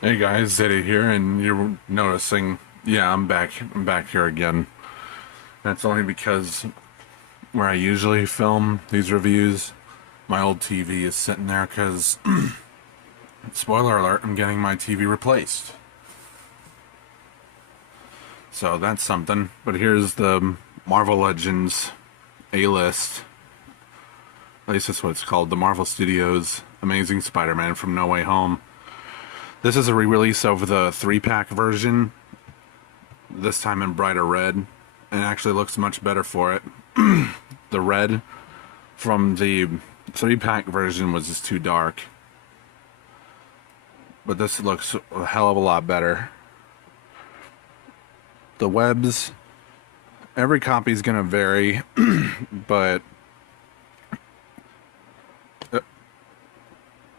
Hey guys, Zeddy here, and you're noticing, yeah, I'm back here again. That's only because where I usually film these reviews, my old TV is sitting there because, spoiler alert, I'm getting my TV replaced. So that's something. But here's the Marvel Legends A-list. At least that's what it's called, the Marvel Studios Amazing Spider-Man from No Way Home. This is a re-release of the 3-pack version, this time in brighter red, and it actually looks much better for it. The red from the 3-pack version was just too dark, but this looks a hell of a lot better. The webs, every copy is going to vary, but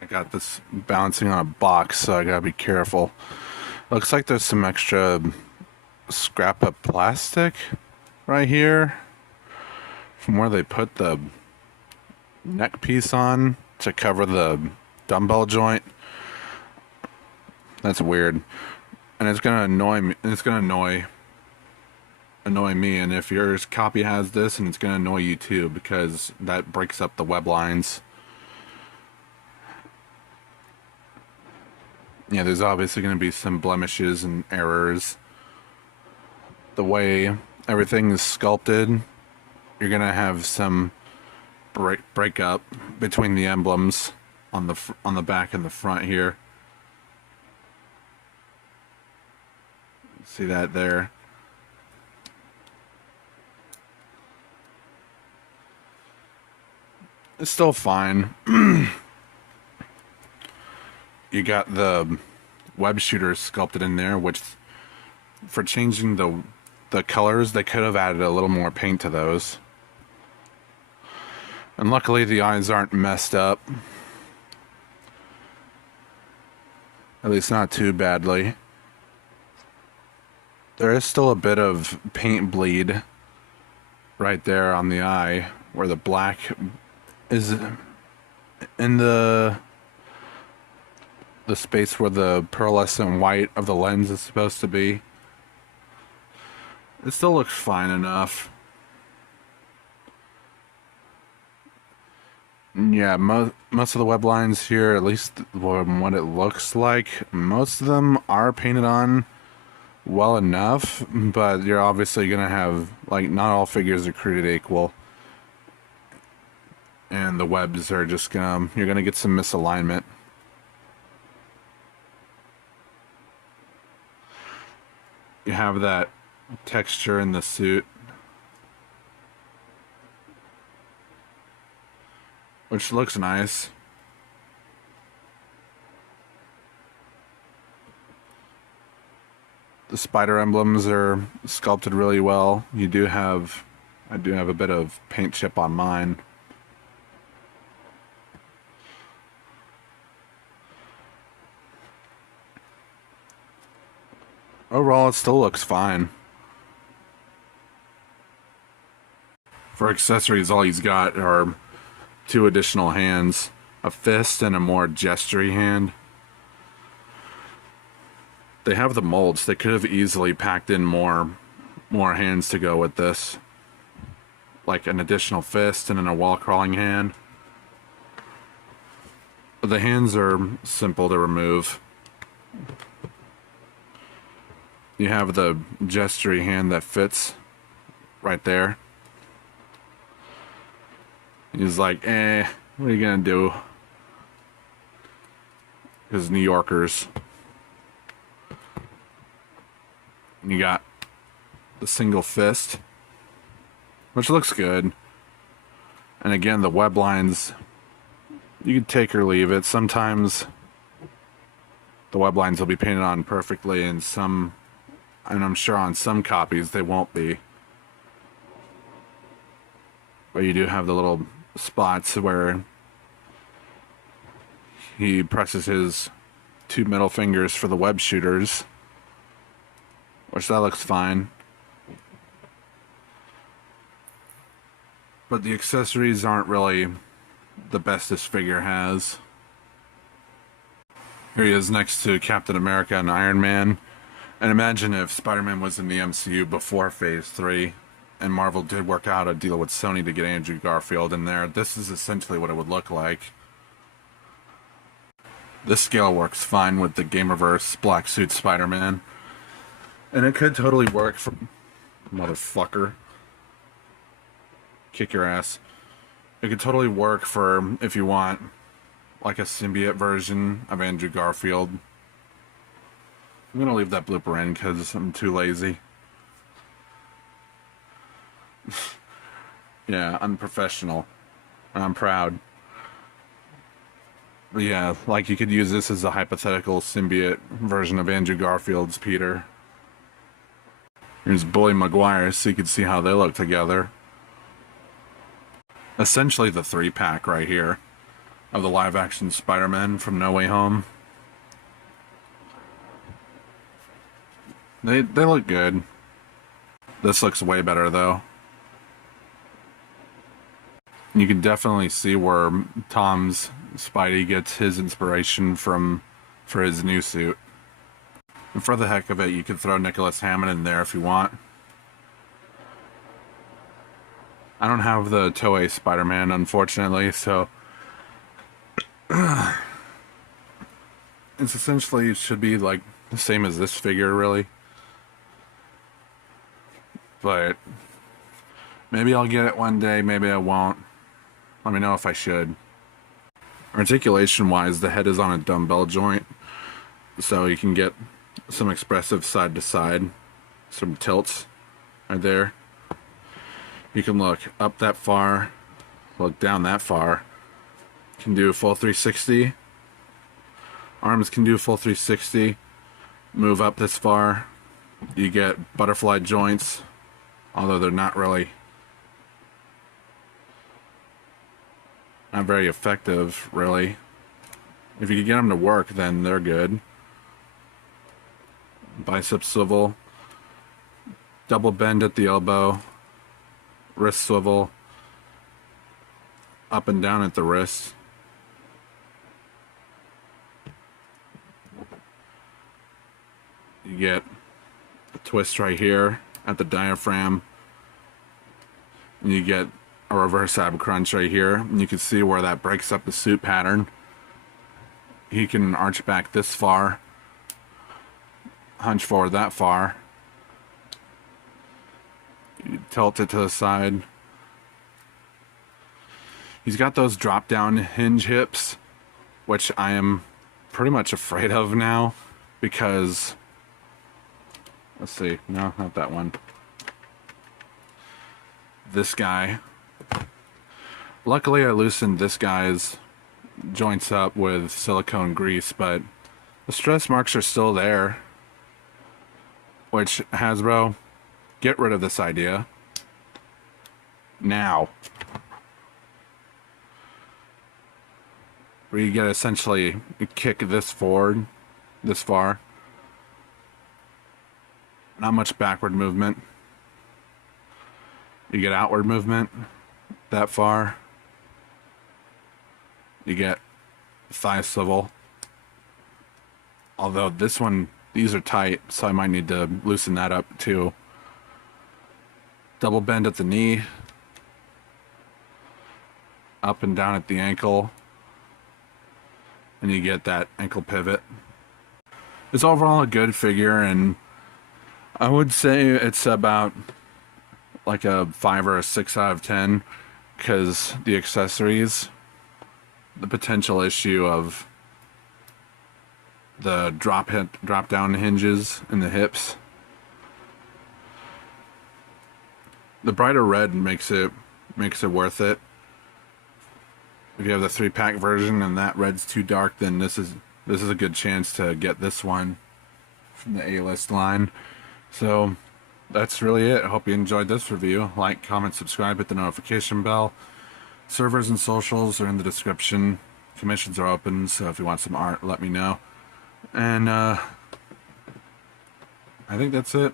I got this bouncing on a box, so I gotta be careful. Looks like there's some extra scrap of plastic right here from where they put the neck piece on to cover the dumbbell joint. That's weird, and it's gonna annoy me. It's gonna annoy me, and if your copy has this, and it's gonna annoy you too, because that breaks up the web lines. Yeah, there's obviously going to be some blemishes and errors. The way everything is sculpted, you're going to have some break up between the emblems on the back and the front here. See that there? It's still fine. You got the web shooters sculpted in there, which for changing the colors, they could have added a little more paint to those. And luckily the eyes aren't messed up. At least not too badly. There is still a bit of paint bleed right there on the eye, where the black is in the space where the pearlescent white of the lens is supposed to be. It still looks fine enough. Yeah, most of the web lines here, at least from what it looks like, most of them are painted on well enough, but you're obviously gonna have, like, not all figures are created equal, and the webs are just you're gonna get some misalignment. You have that texture in the suit, which looks nice. The spider emblems are sculpted really well. I do have a bit of paint chip on mine. Overall, it still looks fine. For accessories, all he's got are 2 additional hands, a fist and a more gestury hand. They have the molds. They could have easily packed in more hands to go with this, like an additional fist and then a wall crawling hand. But the hands are simple to remove. You have the gestury hand that fits right there. He's like, what are you gonna do? Because New Yorkers. And you got the single fist, which looks good. And again, the web lines, you can take or leave it. Sometimes the web lines will be painted on perfectly, and I'm sure on some copies they won't be. But you do have the little spots where he presses his 2 middle fingers for the web shooters, which that looks fine. but the accessories aren't really the best this figure has. Here he is next to Captain America and Iron Man. And imagine if Spider-Man was in the MCU before Phase 3, and Marvel did work out a deal with Sony to get Andrew Garfield in there. This is essentially what it would look like. This scale works fine with the Gamerverse Black Suit Spider-Man. And it could totally work for... Motherfucker. Kick your ass. It could totally work for, if you want, like a symbiote version of Andrew Garfield. I'm gonna leave that blooper in because I'm too lazy. Yeah, unprofessional. I'm proud. But yeah, like you could use this as a hypothetical symbiote version of Andrew Garfield's Peter. Here's Bully Maguire so you can see how they look together. Essentially the 3-pack right here of the live-action Spider-Man from No Way Home. They look good. This looks way better though. You can definitely see where Tom's Spidey gets his inspiration from for his new suit. And for the heck of it, you could throw Nicholas Hammond in there if you want. I don't have the Toei Spider-Man, unfortunately, so... It's essentially, it should be like the same as this figure, really. But maybe I'll get it one day, maybe I won't. Let me know if I should. Articulation-wise, the head is on a dumbbell joint, so you can get some expressive side-to-side, some tilts right there. You can look up that far, look down that far. You can do a full 360. Arms can do a full 360. Move up this far. You get butterfly joints, although they're not really not very effective, really. If you can get them to work, then they're good. Bicep swivel, double bend at the elbow, wrist swivel, up and down at the wrist. You get a twist right here at the diaphragm, and you get a reverse ab crunch right here, and you can see where that breaks up the suit pattern. He can arch back this far, hunch forward that far, you tilt it to the side. He's got those drop down hinge hips, which I am pretty much afraid of now, because let's see, no, not that one, this guy. Luckily I loosened this guy's joints up with silicone grease, but the stress marks are still there. Which, Hasbro, get rid of this idea. Now. Where you get essentially kick this forward, this far. Not much backward movement. You get outward movement that far. You get thigh swivel. Although this one, these are tight, so I might need to loosen that up too. Double bend at the knee. Up and down at the ankle. And you get that ankle pivot. It's overall a good figure, and I would say it's about like a 5 or a 6 out of 10, because the accessories, the potential issue of the drop down hinges in the hips, the brighter red makes it worth it. If you have the 3-pack version and that red's too dark, then this is a good chance to get this one from the A-list line. So that's really it. I hope you enjoyed this review. Like, comment, subscribe, hit the notification bell. Servers and socials are in the description. Commissions are open, so if you want some art, let me know. And I think that's it.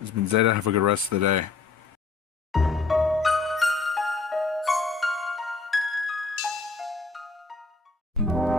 It's been Zeta. Have a good rest of the day. you.